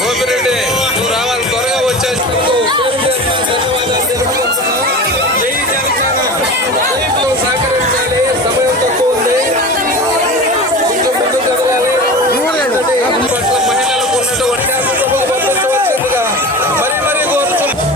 గోపిరెడ్డి నువ్వు రావాలి, త్వరగా వచ్చేసి సహకరించాలి. సమయం తక్కువ ఉంది, కొంచెం ముందు జరగాలి. పట్ల మహిళలకు ఉన్నటువంటి వచ్చిందిగా మరీ మరీ కోరుతున్నాం.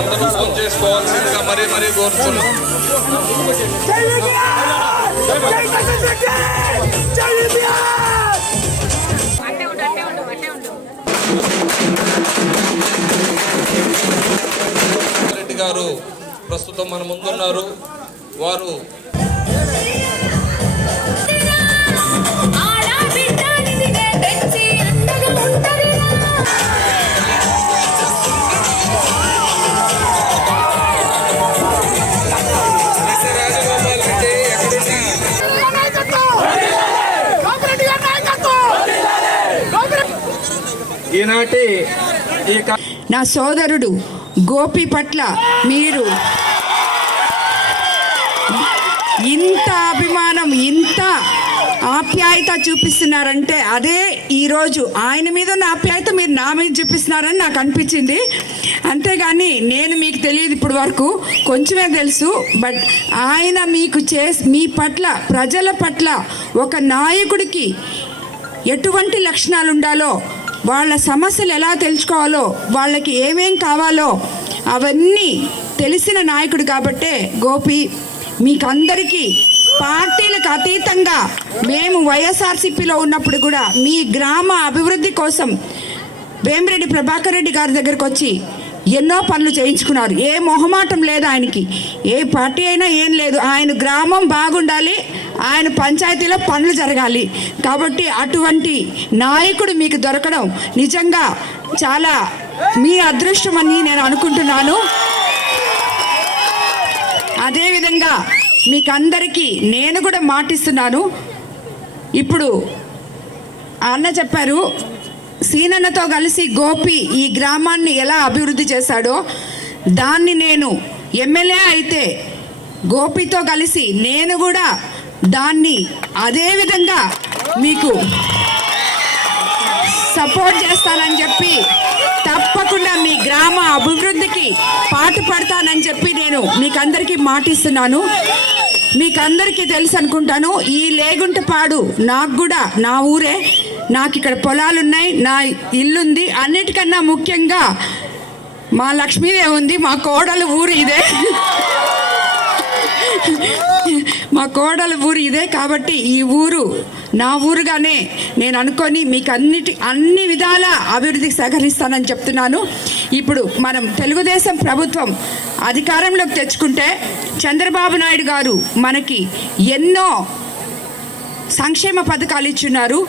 అందరూ ఫోన్ చేసుకోవాల్సిందిగా మరీ మరీ కోరుతున్నాం. రెడ్డి గారు ప్రస్తుతం మన ముందున్నారు. వారు ఈనాటి నా సోదరుడు గోపి పట్ల మీరు ఇంత అభిమానం, ఇంత ఆప్యాయత చూపిస్తున్నారంటే అదే ఈరోజు ఆయన మీద ఉన్న ఆప్యాయత మీరు నా మీద చూపిస్తున్నారని నాకు అనిపించింది. అంతేగాని నేను మీకు తెలియదు, ఇప్పుడు వరకు కొంచెమే తెలుసు. బట్ ఆయన మీకు మీ పట్ల, ప్రజల పట్ల ఒక నాయకుడికి ఎటువంటి లక్షణాలు ఉండాలో, వాళ్ళ సమస్యలు ఎలా తెలుసుకోవాలో, వాళ్ళకి ఏమేం కావాలో అవన్నీ తెలిసిన నాయకుడు కాబట్టే గోపి మీకందరికీ పార్టీలకు అతీతంగా మేము వైఎస్ఆర్సీపీలో ఉన్నప్పుడు కూడా మీ గ్రామ అభివృద్ధి కోసం వేమిరెడ్డి ప్రభాకర్ రెడ్డి గారి దగ్గరకు వచ్చి ఎన్నో పనులు చేయించుకున్నారు. ఏ మొహమాటం లేదు ఆయనకి, ఏ పార్టీ అయినా ఏం లేదు. ఆయన గ్రామం బాగుండాలి, ఆయన పంచాయతీలో పనులు జరగాలి. కాబట్టి అటువంటి నాయకుడు మీకు దొరకడం నిజంగా చాలా మీ అదృష్టం అని నేను అనుకుంటున్నాను. అదేవిధంగా మీకందరికీ నేను కూడా మాటిస్తున్నాను. ఇప్పుడు అన్న చెప్పారు, సీనన్నతో కలిసి గోపి ఈ గ్రామాన్ని ఎలా అభివృద్ధి చేశాడో, దాన్ని నేను ఎమ్మెల్యే అయితే గోపితో కలిసి నేను కూడా దాన్ని అదే విధంగా మీకు సపోర్ట్ చేస్తానని చెప్పి, తప్పకుండా మీ గ్రామ అభివృద్ధికి పాటుపడతానని చెప్పి నేను మీకందరికీ మాటిస్తున్నాను. మీకందరికీ తెలుసు అనుకుంటాను, ఈ లేగుంటపాడు నాకు కూడా నా ఊరే. నాకు ఇక్కడ పొలాలున్నాయి, నా ఇల్లుంది. అన్నిటికన్నా ముఖ్యంగా మా లక్ష్మీదేవి ఉంది. మా కోడలు ఊరు ఇదే, మా కోడలు ఊరు ఇదే. కాబట్టి ఈ ఊరు నా ఊరుగానే నేను అనుకొని మీకు అన్ని విధాల అభివృద్ధికి సహకరిస్తానని చెప్తున్నాను. ఇప్పుడు మనం తెలుగుదేశం ప్రభుత్వం అధికారంలోకి తెచ్చుకుంటే చంద్రబాబు నాయుడు గారు మనకి ఎన్నో సంక్షేమ పథకాలు ఇచ్చున్నారు.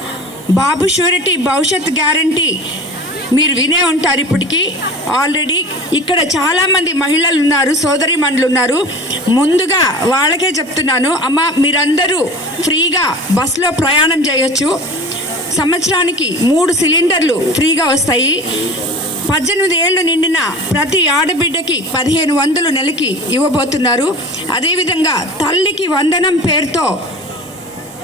బాబు షూరిటీ, భవిష్యత్ గ్యారంటీ మీరు వినే ఉంటారు. ఇప్పటికీ ఆల్రెడీ ఇక్కడ చాలామంది మహిళలు ఉన్నారు, సోదరీమణులు ఉన్నారు. ముందుగా వాళ్ళకే చెప్తున్నాను, అమ్మ మీరందరూ ఫ్రీగా బస్సులో ప్రయాణం చేయొచ్చు. సంవత్సరానికి 3 సిలిండర్లు ఫ్రీగా వస్తాయి. 18 ఏళ్ళు నిండిన ప్రతి ఆడబిడ్డకి 1500 నెలకి ఇవ్వబోతున్నారు. అదేవిధంగా తల్లికి వందనం పేరుతో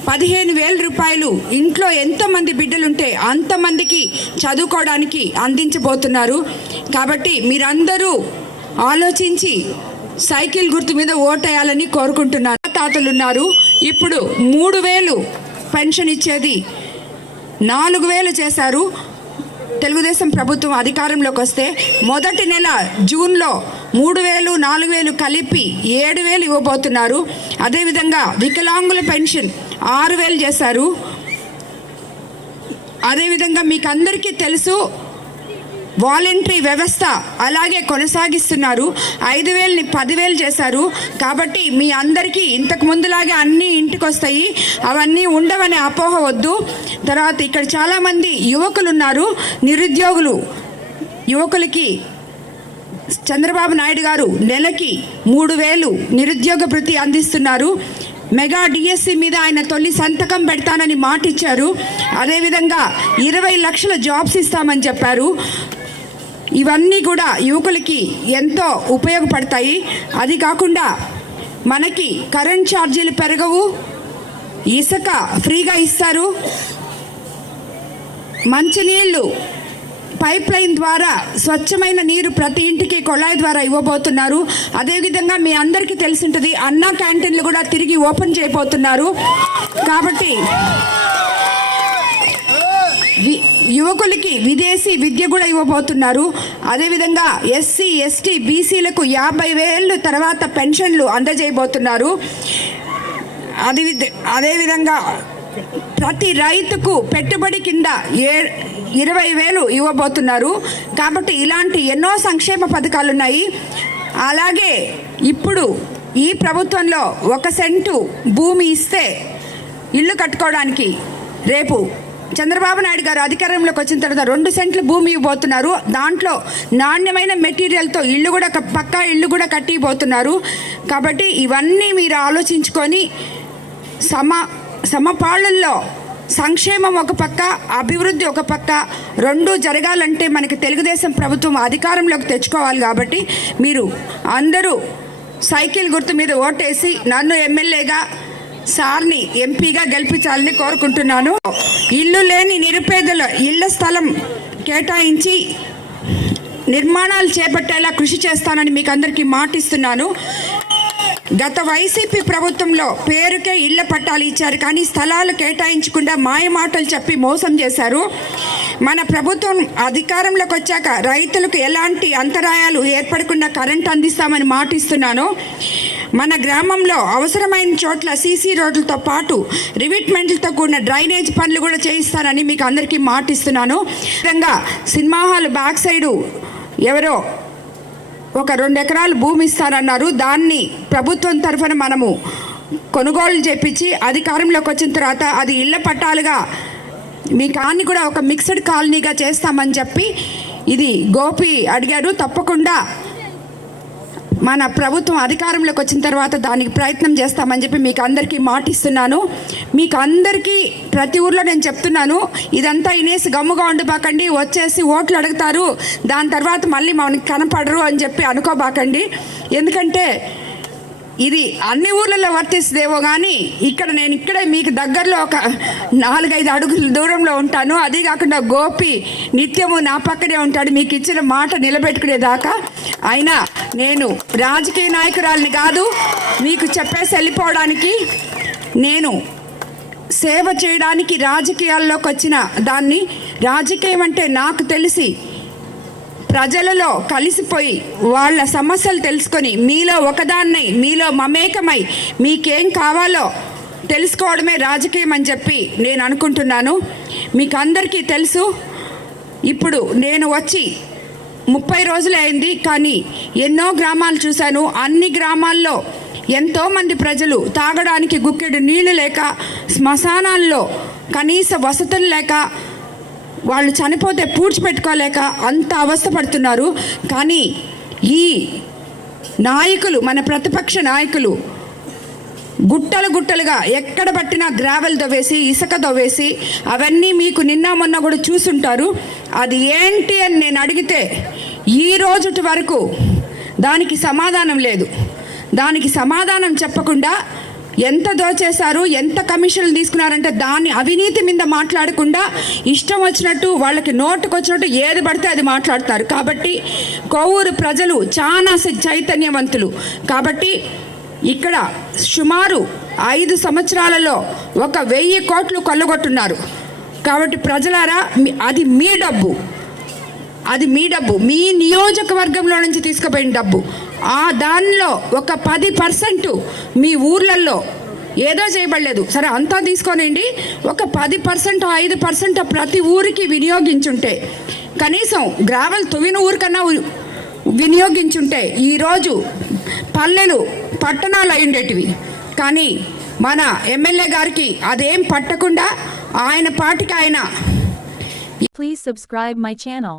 15,000 రూపాయలు ఇంట్లో ఎంతమంది బిడ్డలుంటే అంతమందికి చదువుకోవడానికి అందించబోతున్నారు. కాబట్టి మీరందరూ ఆలోచించి సైకిల్ గుర్తు మీద ఓటేయాలని కోరుకుంటున్నారు. తాతలు ఉన్నారు, ఇప్పుడు 3,000 పెన్షన్ ఇచ్చేది 4,000 చేశారు. తెలుగుదేశం ప్రభుత్వం అధికారంలోకి వస్తే మొదటి నెల జూన్లో 3,000, 4,000 కలిపి 7,000 ఇవ్వబోతున్నారు. అదేవిధంగా వికలాంగుల పెన్షన్ 6,000 చేశారు. అదేవిధంగా మీకు అందరికీ తెలుసు వాలంటరీ వ్యవస్థ అలాగే కొనసాగిస్తున్నారు. 5,000ని 10,000 చేశారు. కాబట్టి మీ అందరికీ ఇంతకు ముందులాగే అన్నీ ఇంటికి వస్తాయి, అవన్నీ ఉండవనే అపోహ వద్దు. తర్వాత ఇక్కడ చాలామంది యువకులు ఉన్నారు, నిరుద్యోగులు. యువకులకి చంద్రబాబు నాయుడు గారు నెలకి 3,000 నిరుద్యోగ భృతి అందిస్తున్నారు. మెగా డిఎస్సి మీద ఆయన తొలి సంతకం పెడతానని మాట ఇచ్చారు. అదేవిధంగా 20 లక్షల జాబ్స్ ఇస్తామని చెప్పారు. ఇవన్నీ కూడా యువకులకి ఎంతో ఉపయోగపడతాయి. అది కాకుండా మనకి కరెంట్ ఛార్జీలు పెరగవు, ఇసుక ఫ్రీగా ఇస్తారు, మంచినీళ్ళు పైప్ లైన్ ద్వారా స్వచ్ఛమైన నీరు ప్రతి ఇంటికి కొళాయి ద్వారా ఇవ్వబోతున్నారు. అదేవిధంగా మీ అందరికీ తెలిసి ఉంటుంది, అన్నా క్యాంటీన్లు కూడా తిరిగి ఓపెన్ చేయబోతున్నారు. కాబట్టి యువకులకి విదేశీ విద్య కూడా ఇవ్వబోతున్నారు. అదేవిధంగా ఎస్సీ, ఎస్టీ, బీసీలకు 50,000 తర్వాత పెన్షన్లు అందజేయబోతున్నారు. అదేవిధంగా ప్రతి రైతుకు పెట్టుబడి కింద 20,000 ఇవ్వబోతున్నారు. కాబట్టి ఇలాంటి ఎన్నో సంక్షేమ పథకాలు ఉన్నాయి. అలాగే ఇప్పుడు ఈ ప్రభుత్వంలో 1 సెంటు భూమి ఇస్తే ఇల్లు కట్టుకోవడానికి రేపు చంద్రబాబు నాయుడు గారు అధికారంలోకి వచ్చిన తర్వాత 2 సెంట్ల భూమి ఇవ్వబోతున్నారు. దాంట్లో నాణ్యమైన మెటీరియల్తో ఇల్లు కూడా పక్కా ఇల్లు కూడా కట్టిపోతున్నారు. కాబట్టి ఇవన్నీ మీరు ఆలోచించుకొని సమపాళ్ళల్లో సంక్షేమం ఒక పక్క, అభివృద్ధి ఒక పక్క, 2 జరగాలంటే మనకి తెలుగుదేశం ప్రభుత్వం అధికారంలోకి తెచ్చుకోవాలి. కాబట్టి మీరు అందరూ సైకిల్ గుర్తు మీద ఓటేసి నన్ను ఎమ్మెల్యేగా, సార్ని ఎంపీగా గెలిపించాలని కోరుకుంటున్నాను. ఇల్లు లేని నిరుపేదల ఇళ్ల స్థలం కేటాయించి నిర్మాణాలు చేపట్టేలా కృషి చేస్తానని మీకు అందరికీ మాటిస్తున్నాను. గత వైసీపీ ప్రభుత్వంలో పేరుకే ఇళ్ల పట్టాలు ఇచ్చారు, కానీ స్థలాలు కేటాయించకుండా మాయ మాటలు చెప్పి మోసం చేశారు. మన ప్రభుత్వం అధికారంలోకి వచ్చాక రైతులకు ఎలాంటి అంతరాయాలు ఏర్పడకుండా కరెంట్ అందిస్తామని మాటిస్తున్నాను. మన గ్రామంలో అవసరమైన చోట్ల సీసీ రోడ్లతో పాటు రివిట్మెంట్లతో కూడిన డ్రైనేజ్ పనులు కూడా చేయిస్తానని మీకు అందరికీ మాటిస్తున్నాను. విధంగా సినిమా హాల్ బ్యాక్ సైడు ఎవరో ఒక 2 ఎకరాలు భూమి ఇస్తారన్నారు. దాన్ని ప్రభుత్వం తరఫున మనము కొనుగోలు చేపించి అధికారంలోకి వచ్చిన తర్వాత అది ఇళ్ల పట్టాలుగా మీ కాలనీ కూడా ఒక మిక్స్డ్ కాలనీగా చేస్తామని చెప్పి ఇది గోపి అడిగారు. తప్పకుండా మన ప్రభుత్వం అధికారంలోకి వచ్చిన తర్వాత దానికి ప్రయత్నం చేస్తామని చెప్పి మీకు అందరికీ మాటిస్తున్నాను. మీకు అందరికీ ప్రతి ఊర్లో నేను చెప్తున్నాను, ఇదంతా ఇనేసి గమ్ముగా ఉండిపోకండి, వచ్చేసి ఓట్లు అడుగుతారు, దాని తర్వాత మళ్ళీ మనకి కనపడరు అని చెప్పి అనుకోబాకండి. ఎందుకంటే ఇది అన్ని ఊర్లలో వర్తిస్తుందేమో కానీ నేను ఇక్కడే మీకు దగ్గరలో ఒక 4-5 అడుగుల దూరంలో ఉంటాను. అదే కాకుండా గోపి నిత్యము నా పక్కనే ఉంటాడు, మీకు ఇచ్చిన మాట నిలబెట్టుకునేదాకా. అయినా నేను రాజకీయ నాయకురాలిని కాదు, మీకు చెప్పేసి వెళ్ళిపోవడానికి. నేను సేవ చేయడానికి రాజకీయాల్లోకి వచ్చిన దాన్ని. రాజకీయం అంటే నాకు తెలిసి ప్రజలలో కలిసిపోయి వాళ్ళ సమస్యలు తెలుసుకొని మీలో ఒకదాన్నై, మీలో మమేకమై మీకేం కావాలో తెలుసుకోవడమే రాజకీయం అని చెప్పి నేను అనుకుంటున్నాను. మీకు అందరికీ తెలుసు, ఇప్పుడు నేను వచ్చి 30 రోజులే అయింది, కానీ ఎన్నో గ్రామాలు చూశాను. అన్ని గ్రామాల్లో ఎంతోమంది ప్రజలు తాగడానికి గుక్కెడు నీళ్లు లేక, శ్మశానాల్లో కనీస వసతులు లేక, వాళ్ళు చనిపోతే పూడ్చిపెట్టుకోలేక అంత అవస్థపడుతున్నారు. కానీ ఈ నాయకులు, మన ప్రతిపక్ష నాయకులు గుట్టలుగా ఎక్కడ పట్టినా గ్రావెల్ దవ్వేసి, ఇసుక దవ్వేసి, అవన్నీ మీకు నిన్న మొన్న కూడా చూసుంటారు. అది ఏంటి అని నేను అడిగితే ఈ రోజుటి వరకు దానికి సమాధానం లేదు. దానికి సమాధానం చెప్పకుండా ఎంత దోచేశారు, ఎంత కమిషన్లు తీసుకున్నారంటే దాన్ని అవినీతి మీద మాట్లాడకుండా ఇష్టం వచ్చినట్టు వాళ్ళకి నోటుకు వచ్చినట్టు ఏది పడితే అది మాట్లాడతారు. కాబట్టి కొవ్వూరు ప్రజలు చాలా చైతన్యవంతులు. కాబట్టి ఇక్కడ సుమారు 5 సంవత్సరాలలో 1,000 కోట్లు కొల్లగొట్టున్నారు. కాబట్టి ప్రజలారా, అది మీ డబ్బు, అది మీ డబ్బు, మీ నియోజకవర్గంలో నుంచి తీసుకుపోయిన డబ్బు. దానిలో ఒక 10% మీ ఊర్లలో ఏదో చేయబడలేదు, సరే అంతా తీసుకోనండి, ఒక 10% 5% ప్రతి ఊరికి వినియోగించుంటే, కనీసం గ్రావెల్ తువ్విన ఊరికన్నా వినియోగించుంటే ఈరోజు పల్లెలు పట్టణాలు అయి ఉండేటివి. కానీ మన ఎమ్మెల్యే గారికి అదేం పట్టకుండా ఆయన పాటికి ఆయన. Please subscribe my channel.